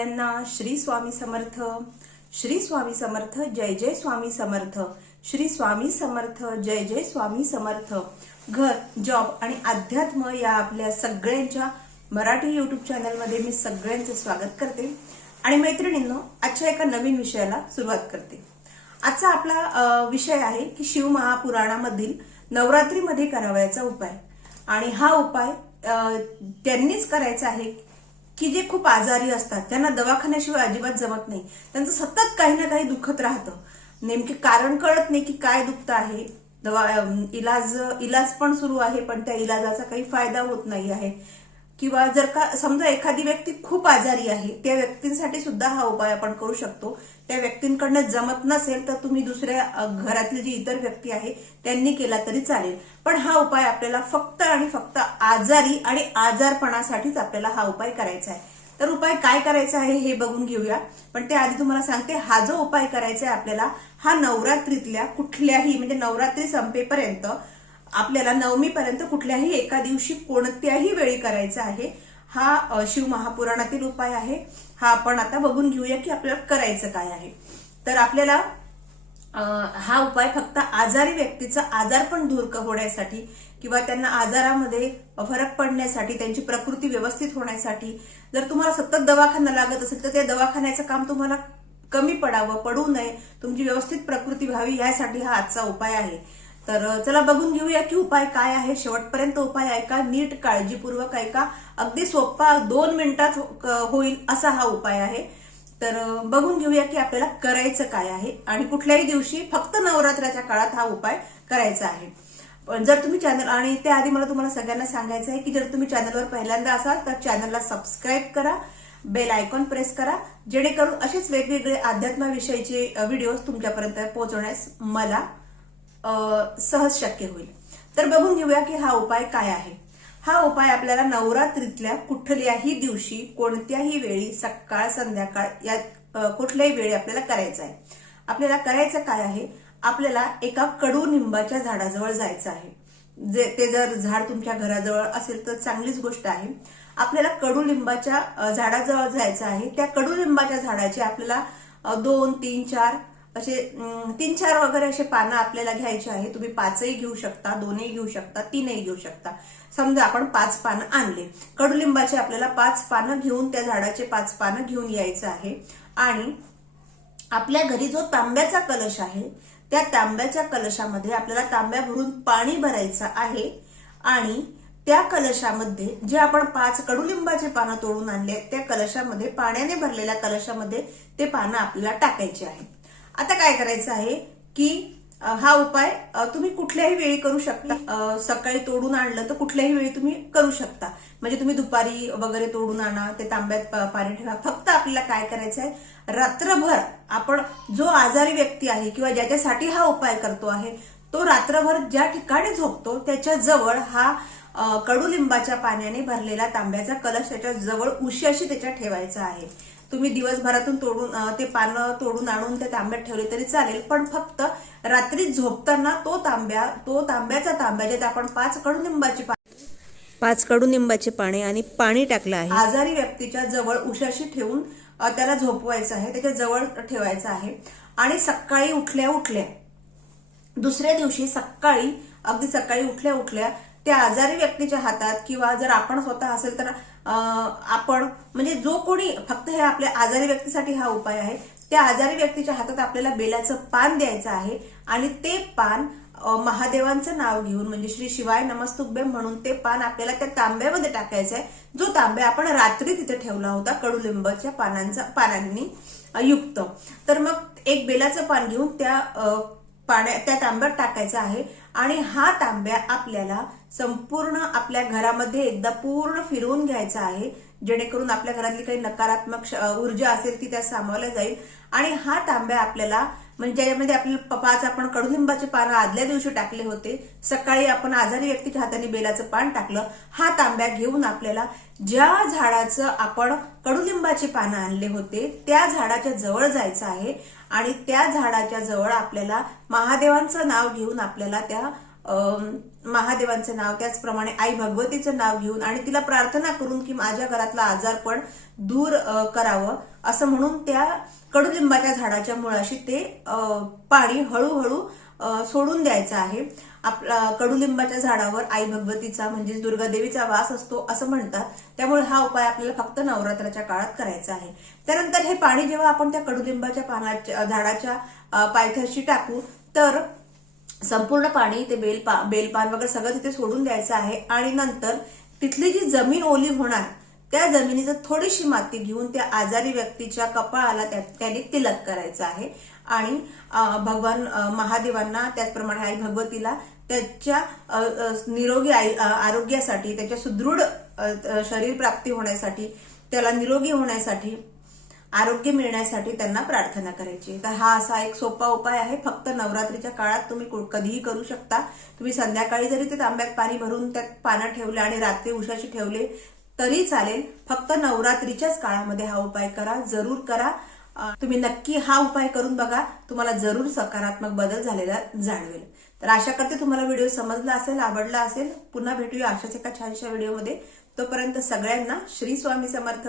सगळ्यांना श्री स्वामी समर्थ. श्री स्वामी समर्थ. जय जय स्वामी समर्थ. श्री स्वामी समर्थ. जय जय स्वामी समर्थ. घर, जॉब आणि अध्यात्म या आपल्या सगळ्यांच्या मराठी युट्यूब चॅनलमध्ये मी सगळ्यांचं स्वागत करते. आणि मैत्रिणींनो, आजच्या एका नवीन विषयाला सुरुवात करते. आजचा आपला विषय आहे की शिव महापुराणामधील नवरात्रीमध्ये करावयाचा उपाय. आणि हा उपाय त्यांनीच करायचा आहे की जे खूप आजारी असतात, त्यांना दवाखान्याशिवाय अजिबात जमत नाही, त्यांचं सतत काही ना काही दुखत राहतं, नेमके कारण कळत नाही की काय दुखतं आहे, इलाज पण सुरू आहे पण त्या इलाजाचा काही फायदा होत नाही आहे. किंवा जर का समजा एखादी व्यक्ती खूप आजारी आहे, त्या व्यक्तींसाठी सुद्धा हा उपाय आपण करू शकतो. त्या व्यक्तींकडनं जमत नसेल तर तुम्ही दुसऱ्या घरातली जी इतर व्यक्ती आहे त्यांनी केला तरी चालेल. पण हा उपाय आपल्याला फक्त आणि फक्त आजारी आणि आजारपणासाठीच आपल्याला हा उपाय करायचा आहे. तर उपाय काय करायचा आहे हे बघून घेऊया. पण त्याआधी तुम्हाला सांगते, हा जो उपाय करायचा आहे आपल्याला, हा नवरात्रीतल्या कुठल्याही म्हणजे नवरात्री संपेपर्यंत आपल्याला नवमीपर्यंत कुठल्याही एका दिवशी कोणत्याही वेळी करायचा आहे. हा शिव महापुराणातील उपाय आहे. हा आपण आता बघून घेऊया की आपल्याला करायचं काय आहे. तर आपल्याला हा उपाय फक्त आजारी व्यक्तीचा आजारपण दूर होण्यासाठी किंवा त्यांना आजारामध्ये फरक पडण्यासाठी, त्यांची प्रकृती व्यवस्थित होण्यासाठी, जर तुम्हाला सतत दवाखाना लागत असेल तर त्या दवाखान्याचं काम तुम्हाला कमी पडू नये, तुमची व्यवस्थित प्रकृती व्हावी, यासाठी हा आजचा उपाय आहे. तर चला बघून घेऊया की उपाय काय आहे. शेवटपर्यंत उपाय ऐका, नीट काळजीपूर्वक ऐका. अगदी सोपा 2 मिनिटात होईल असा हा उपाय आहे. तर बघून घेऊया की आपल्याला करायचं काय आहे आणि कुठल्याही दिवशी फक्त नवरात्राच्या काळात हा उपाय करायचा आहे. पण जर तुम्ही चॅनल, आणि त्याआधी मला तुम्हाला सगळ्यांना सांगायचं आहे की जर तुम्ही चॅनलवर पहिल्यांदा असाल तर चॅनलला सबस्क्राईब करा, बेल आयकॉन प्रेस करा, जेणेकरून असेच वेगवेगळे अध्यात्माविषयीचे व्हिडिओज तुमच्यापर्यंत पोहोचवण्यास मला सहज शक्य होईल. तर बघून घेऊया की हा उपाय काय आहे. हा उपाय आपल्याला नवरात्रीतल्या कुठल्याही दिवशी, कोणत्याही वेळी, सकाळ संध्याकाळ या कुठल्याही वेळी आपल्याला करायचा आहे. आपल्याला करायचं काय आहे, आपल्याला एका कडुनिंबाच्या झाडाजवळ जायचं आहे. ते जर झाड तुमच्या घराजवळ असेल तर चांगलीच गोष्ट आहे. आपल्याला कडुलिंबाच्या झाडाजवळ जायचं आहे. त्या कडुलिंबाच्या झाडाचे आपल्याला 2, 3, 4 असे 3-4 वगैरे असे पानं आपल्याला घ्यायचे आहे. तुम्ही 5ही घेऊ शकता, 2ही घेऊ शकता, 3ही घेऊ शकता. समजा आपण 5 पानं आणले, कडुलिंबाचे आपल्याला 5 पानं घेऊन त्या झाडाचे 5 पानं घेऊन यायचं आहे. आणि आपल्या घरी जो तांब्याचा कलश आहे, त्या तांब्याच्या कलशामध्ये आपल्याला तांब्या भरून पाणी भरायचं आहे. आणि त्या कलशामध्ये जे आपण 5 कडुलिंबाचे पानं तोडून आणले, त्या कलशामध्ये, पाण्याने भरलेल्या कलशामध्ये ते पानं आपल्याला टाकायचे आहे. आता काय करायचं आहे की हा उपाय तुम्ही कुठल्याही वेळी करू शकता. सकाळी तोडून आणलं तर कुठल्याही वेळी तुम्ही करू शकता. म्हणजे तुम्ही दुपारी वगैरे तोडून आणा, ते तांब्यात पाणी ठेवा. फक्त आपल्याला काय करायचं आहे, रात्रभर आपण, जो आजारी व्यक्ती आहे किंवा ज्याच्यासाठी हा उपाय करतो आहे, तो रात्रभर ज्या ठिकाणी झोपतो त्याच्या जवळ हा कडुलिंबाच्या पाण्याने भरलेला तांब्याचा कलश त्याच्या जवळ उश्याशी त्याच्या ठेवायचा आहे. तुम्ही दिवसभरातून ते पानं तोडून आणून त्या तांब्यात ठेवले तरी चालेल, पण फक्त रात्री झोपताना तो तांब्याचा तांब्या, ज्यात आपण 5 कडुनिंबाचे पाने आणि पाणी टाकलं आहे, आजारी व्यक्तीच्या जवळ उशाशी ठेवून त्याला झोपवायचं आहे, त्याच्या जवळ ठेवायचं आहे. आणि सकाळी उठल्या दुसऱ्या दिवशी अगदी सकाळी उठल्या त्या आजारी व्यक्तीच्या हातात, किंवा जर आपण स्वतः असेल तर आपण, म्हणजे जो कोणी, फक्त हे आपल्या आजारी व्यक्तीसाठी हा उपाय आहे, त्या आजारी व्यक्तीच्या हातात आपल्याला बेलाचं पान द्यायचं आहे. आणि ते पान महादेवांचं नाव घेऊन, म्हणजे श्री शिवाय नमस्तुभ्यम म्हणून ते पान आपल्याला त्या तांब्यामध्ये टाकायचं आहे, जो तांब्या आपण रात्री तिथे ठेवला होता कडुलिंबाच्या पानांनी युक्त. तर मग एक बेलाचं पान घेऊन त्या तांब्यात टाकायचं आहे. आणि हा तांब्या आपल्याला संपूर्ण आपल्या घरामध्ये एकदा पूर्ण फिरवून घ्यायचा आहे, जेणेकरून आपल्या घरातली काही नकारात्मक ऊर्जा असेल ती त्यात सामावल्या जाईल. आणि हा तांब्या आपल्याला, म्हणजे ज्यामध्ये आपल्याला 5 आपण कडुलिंबाचे पानं आदल्या दिवशी टाकले होते, सकाळी आपण आजारी व्यक्तीच्या हाताने बेलाचं पान टाकलं, हा तांब्या घेऊन आपल्याला ज्या झाडाचं आपण कडुलिंबाची पानं आणले होते त्या झाडाच्या जवळ जायचं आहे. आणि त्या झाडाच्या जवळ आपल्याला महादेवांचं नाव घेऊन आपल्याला त्या महादेवांचं नाव, त्याचप्रमाणे आई भगवतीचं नाव घेऊन आणि तिला प्रार्थना करून की माझ्या घरातला आजारपण दूर करावं असं म्हणून त्या कडुलिंबाच्या झाडाच्या मुळाशी ते पाणी हळूहळू सोडून द्यायचं आहे. आपला कडुलिंबाच्या झाडावर आई भगवतीचा म्हणजेच दुर्गा देवीचा वास असतो असं म्हणतात. त्यामुळे हा उपाय आपल्याला फक्त नवरात्राच्या काळात करायचा आहे. त्यानंतर हे पाणी जेव्हा आपण त्या कडुलिंबाच्या झाडाच्या पायथ्याशी टाकू तर संपूर्ण पाणी ते बेलपान वगैरे सगळं तिथे सोडून द्यायचं आहे. आणि नंतर तिथली जी जमीन ओली होणार त्या जमिनीचं थोडीशी माती घेऊन त्या आजारी व्यक्तीच्या कपाळाला त्याने तिलक करायचं आहे. आणि भगवान महादेवांना त्याचप्रमाणे आई भगवतीला त्याच्या निरोगी आरोग्यासाठी, त्याच्या सुदृढ शरीर प्राप्ती होण्यासाठी, त्याला निरोगी होण्यासाठी, आरोग्य मिळण्यासाठी त्यांना प्रार्थना करायची. तर हा असा एक सोपा उपाय आहे. फक्त नवरात्रीच्या काळात तुम्ही कधीही करू शकता. तुम्ही संध्याकाळी जरी ते तांब्यात पाणी भरून त्यात पानं ठेवले आणि रात्री उशाशी ठेवले तरी चालेल. फक्त नवरात्रीच्याच काळामध्ये हा उपाय करा, जरूर करा. तुम्ही नक्की हा उपाय करून बघा, तुम्हाला जरूर सकारात्मक बदल झालेला जाणवेल. तर आशा करते तुम्हाला व्हिडिओ समजला असेल, आवडला असेल. पुन्हा भेटूया अशाच एका छानशा व्हिडिओमध्ये. तोपर्यंत सगळ्यांना श्री स्वामी समर्थ.